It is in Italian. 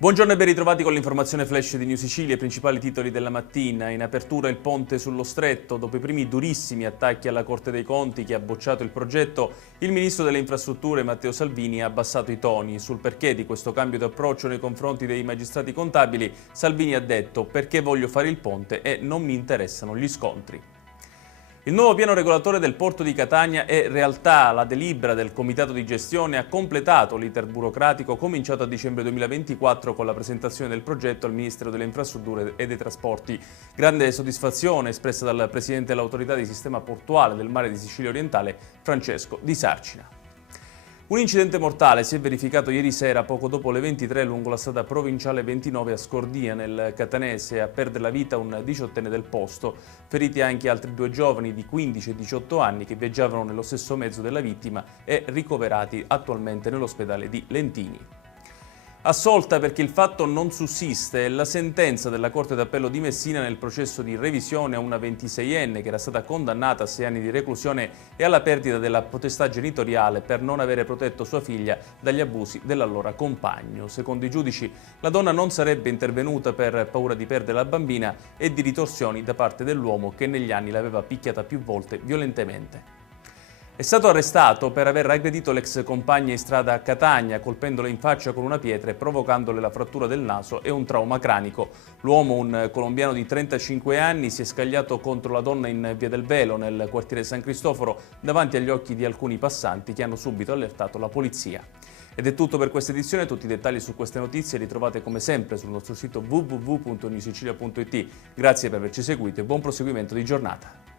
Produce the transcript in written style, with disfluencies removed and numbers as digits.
Buongiorno e ben ritrovati con l'informazione flash di New Sicilia, i principali titoli della mattina. In apertura il ponte sullo Stretto, dopo i primi durissimi attacchi alla Corte dei Conti che ha bocciato il progetto, il ministro delle infrastrutture Matteo Salvini ha abbassato i toni. Sul perché di questo cambio di approccio nei confronti dei magistrati contabili, Salvini ha detto: perché voglio fare il ponte e non mi interessano gli scontri. Il nuovo piano regolatore del porto di Catania è realtà. La delibera del comitato di gestione ha completato l'iter burocratico cominciato a dicembre 2024 con la presentazione del progetto al Ministero delle Infrastrutture e dei Trasporti. Grande soddisfazione espressa dal presidente dell'autorità di sistema portuale del mare di Sicilia Orientale, Francesco Di Sarcina. Un incidente mortale si è verificato ieri sera poco dopo le 23 lungo la strada provinciale 29 a Scordia nel Catanese. A perdere la vita un 18enne del posto, feriti anche altri due giovani di 15 e 18 anni che viaggiavano nello stesso mezzo della vittima e ricoverati attualmente nell'ospedale di Lentini. Assolta perché il fatto non sussiste è la sentenza della Corte d'Appello di Messina nel processo di revisione a una 26enne che era stata condannata a 6 anni di reclusione e alla perdita della potestà genitoriale per non avere protetto sua figlia dagli abusi dell'allora compagno. Secondo i giudici, la donna non sarebbe intervenuta per paura di perdere la bambina e di ritorsioni da parte dell'uomo che negli anni l'aveva picchiata più volte violentemente. È stato arrestato per aver aggredito l'ex compagna in strada a Catania, colpendola in faccia con una pietra e provocandole la frattura del naso e un trauma cranico. L'uomo, un colombiano di 35 anni, si è scagliato contro la donna in Via del Velo, nel quartiere San Cristoforo, davanti agli occhi di alcuni passanti che hanno subito allertato la polizia. Ed è tutto per questa edizione. Tutti i dettagli su queste notizie li trovate come sempre sul nostro sito www.newsicilia.it. Grazie per averci seguito e buon proseguimento di giornata.